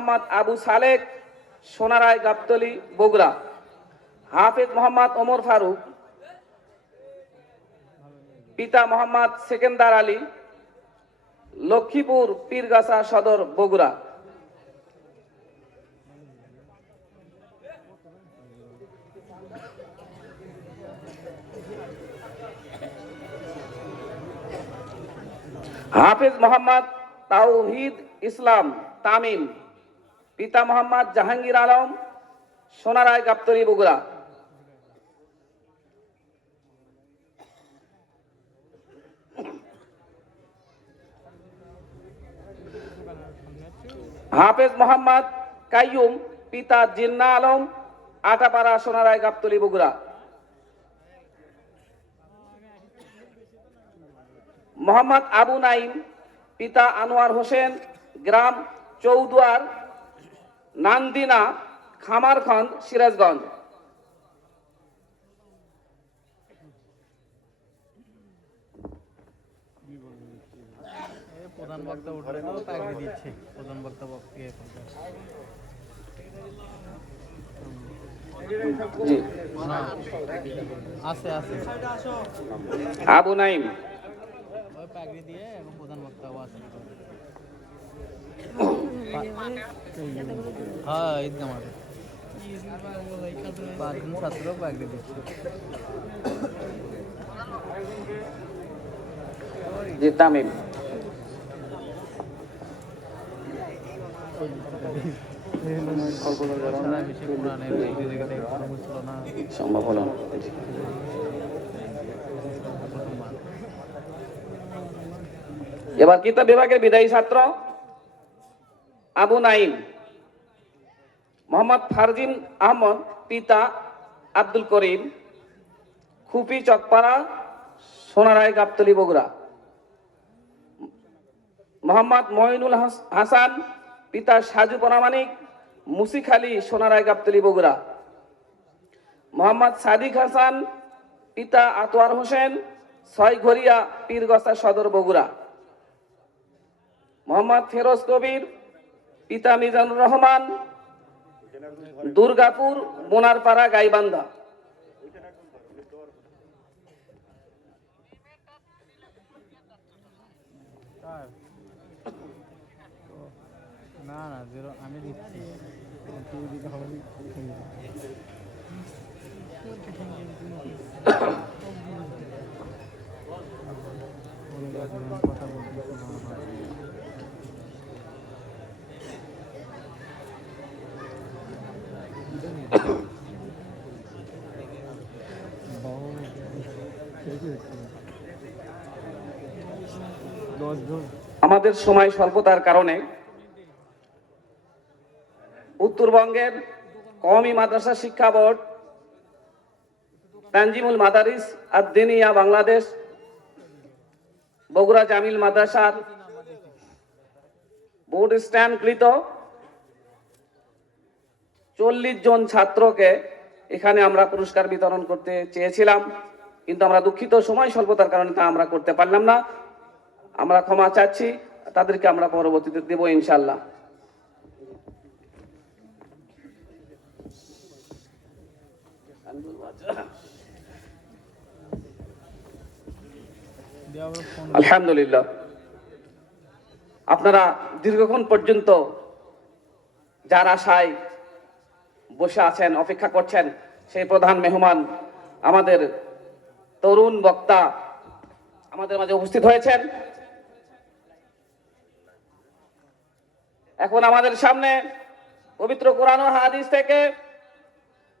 মোহাম্মদ আবু সালেক, সোনারায় গাবতলি, বগুড়া। হাফিজ মোহাম্মদ ওমর ফারুক, পিতা মোহাম্মদ সেকেন্দার আলী, লক্ষ্মীপুর পীরগাছা সদর, বগুড়া। হাফিজ মোহাম্মদ তাওহিদ ইসলাম, তামিম। পিতা মোহাম্মদ জাহাঙ্গীর আলম সোনারায় গাবতলী, বগুড়া। হাফেজ মোহাম্মদ কাইয়ুম, পিতা জিন্না আলম, আটাপাড়া সোনারায় গাবতলী, বগুড়া। মোহাম্মদ আবু নাইম, পিতা আনোয়ার হোসেন, গ্রাম চৌদুয়ার নান্দিনা খামারখন্দ সিরাজগঞ্জ। প্রধান বক্তা উঠলে তো তাকে দিচ্ছে। প্রধান বক্তা বক্তব্য জি। না আছে আছে। আবু নাইম। দিয়ে প্রধান বক্তা আছে। হ্যাঁ ঈদগা মাঠে ছাত্র পাগড়ি দিচ্ছে জি তামিম সম্ভব হলো। এবার কিতাব বিভাগের বিদায়ী ছাত্র। আবু নাইম মোহাম্মদ ফারজিন আহমদ, পিতা আব্দুল করিম, খুপি চকপাড়া, সোনারায় গাবতলি বগুড়া। মোহাম্মদ মঈনুল হাসান, পিতা সাজু পরামানিক মুসিখালী, সোনারায় গাবতলি বগুড়া। মোহাম্মদ সাদিক হাসান, পিতা আতোয়ার হোসেন, ছয়ঘরিয়া পীরগসা সদর বগুড়া। মোহাম্মদ ফেরোজ কবির পিতা মিজানুর রহমান দুর্গাপুর বোনারপাড়া গাইবান্ধা। আমি দিচ্ছি। আমাদের সময় স্বল্পতার কারণে উত্তরবঙ্গের কওমি মাদ্রাসা শিক্ষা বোর্ড, তানজিমুল মাদারিস আদিনিয়া বাংলাদেশ, বগুড়া জামিল মাদ্রাসার বোর্ড স্ট্যান্ডকৃত চল্লিশ জন ছাত্রকে এখানে আমরা পুরস্কার বিতরণ করতে চেয়েছিলাম। কিন্তু আমরা দুঃখিত, সময় স্বল্পতার কারণে তা আমরা করতে পারলাম না। আমরা ক্ষমা চাচ্ছি, তাদেরকে আমরা পরবর্তীতে দেব ইনশাল্লাহ আলহামদুলিল্লাহ। আপনারা দীর্ঘক্ষণ পর্যন্ত যার আশায় বসে আছেন, অপেক্ষা করছেন, সেই প্রধান মেহমান আমাদের তরুণ বক্তা আমাদের মাঝে উপস্থিত হয়েছেন। এখন আমাদের সামনে পবিত্র কোরআন হাদিস থেকে